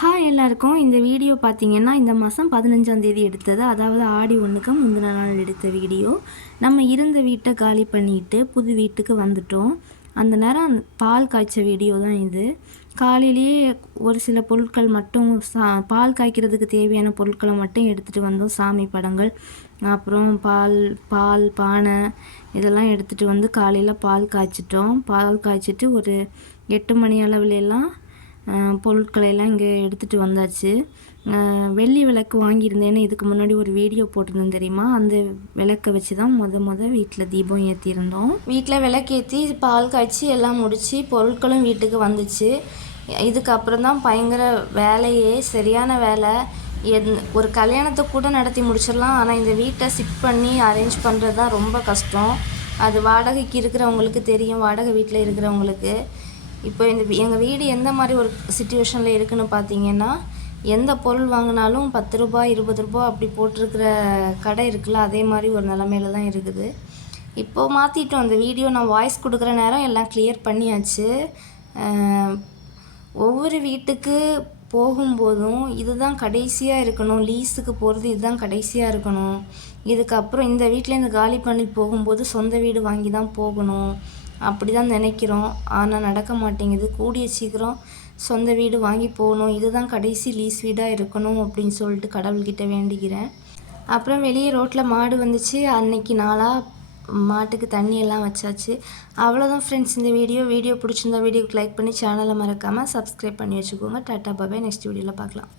Hi எல்லாருக்கும். இந்த video பார்த்தீங்கன்னா இந்த மாதம் 15ஆம் தேதி எடுத்தது. அதாவது ஆடி 1க்கு முந்தின நாள் எடுத்த வீடியோ. நம்ம இருந்த வீட்டை காலி பண்ணிட்டு புது வீட்டுக்கு வந்துட்டோம். அந்த நேரம் பால் காய்ச்ச வீடியோ தான் இது. காலையிலேயே ஒரு சில பொருட்கள் மட்டும் பால் காய்க்கிறதுக்கு தேவையான பொருட்களை மட்டும் எடுத்துகிட்டு வந்தோம். சாமி படங்கள், அப்புறம் பால் பானை இதெல்லாம் எடுத்துகிட்டு வந்து காலையில் பால் காய்ச்சிட்டோம். பால் காய்ச்சிட்டு ஒரு 8 மணி அளவுலலாம் பொருட்களையெல்லாம் இங்கே எடுத்துகிட்டு வந்தாச்சு. வெள்ளி விளக்கு வாங்கியிருந்தேன்னு இதுக்கு முன்னாடி ஒரு வீடியோ போட்டிருந்தேன் தெரியுமா? அந்த விளக்கை வச்சு தான் வீட்டில் தீபம் ஏற்றிருந்தோம். வீட்டில் விளக்கேற்றி பால் காய்ச்சி எல்லாம் முடித்து பொருட்களும் வீட்டுக்கு வந்துச்சு. இதுக்கப்புறம் தான் பயங்கர வேலையே, சரியான வேலை. ஒரு கல்யாணத்தை கூட நடத்தி முடிச்சிடலாம், ஆனால் இந்த வீட்டை சிட் பண்ணி அரேஞ்ச் பண்ணுறது தான் ரொம்ப கஷ்டம். அது வாடகைக்கு இருக்கிறவங்களுக்கு தெரியும், வாடகை வீட்டில் இருக்கிறவங்களுக்கு. இப்போ எங்கள் வீடு எந்த மாதிரி ஒரு சிச்சுவேஷனில் இருக்குதுன்னு பார்த்தீங்கன்னா, எந்த பொருள் வாங்கினாலும் 10 ரூபாய் 20 ரூபாய் அப்படி போட்டிருக்கிற கடை இருக்குல்ல, அதே மாதிரி ஒரு நிலமையில தான் இருக்குது. இப்போது மாற்றிட்டோம். அந்த வீடியோ நான் வாய்ஸ் கொடுக்குற நேரம் எல்லாம் கிளியர் பண்ணியாச்சு. ஒவ்வொரு வீட்டுக்கு போகும்போதும் இதுதான் கடைசியாக இருக்கணும், லீஸுக்கு போகிறது இதுதான் கடைசியாக இருக்கணும், இதுக்கப்புறம் இந்த வீட்டிலேருந்து காலி பண்ணி போகும்போது சொந்த வீடு வாங்கி தான் போகணும் அப்படி தான் நினைக்கிறோம். ஆனால் நடக்க மாட்டேங்குது. கூடிய சீக்கிரம் சொந்த வீடு வாங்கி போகணும், இதுதான் கடைசி லீஸ் வீடாக இருக்கணும் அப்படின்னு சொல்லிட்டு கடவுள்கிட்ட வேண்டிக்கிறேன். அப்புறம் வெளியே ரோட்டில் மாடு வந்துச்சு. அன்னைக்கு நாளாக மாட்டுக்கு தண்ணி எல்லாம் வச்சாச்சு. அவ்வளோதான் ஃப்ரெண்ட்ஸ் இந்த வீடியோ பிடிச்சிருந்தா வீடியோக்கு லைக் பண்ணி சேனலை மறக்காமல் சப்ஸ்கிரைப் பண்ணி வச்சுக்கோங்க. டாட்டா பாய். நெக்ஸ்ட் வீடியோவில் பார்க்கலாம்.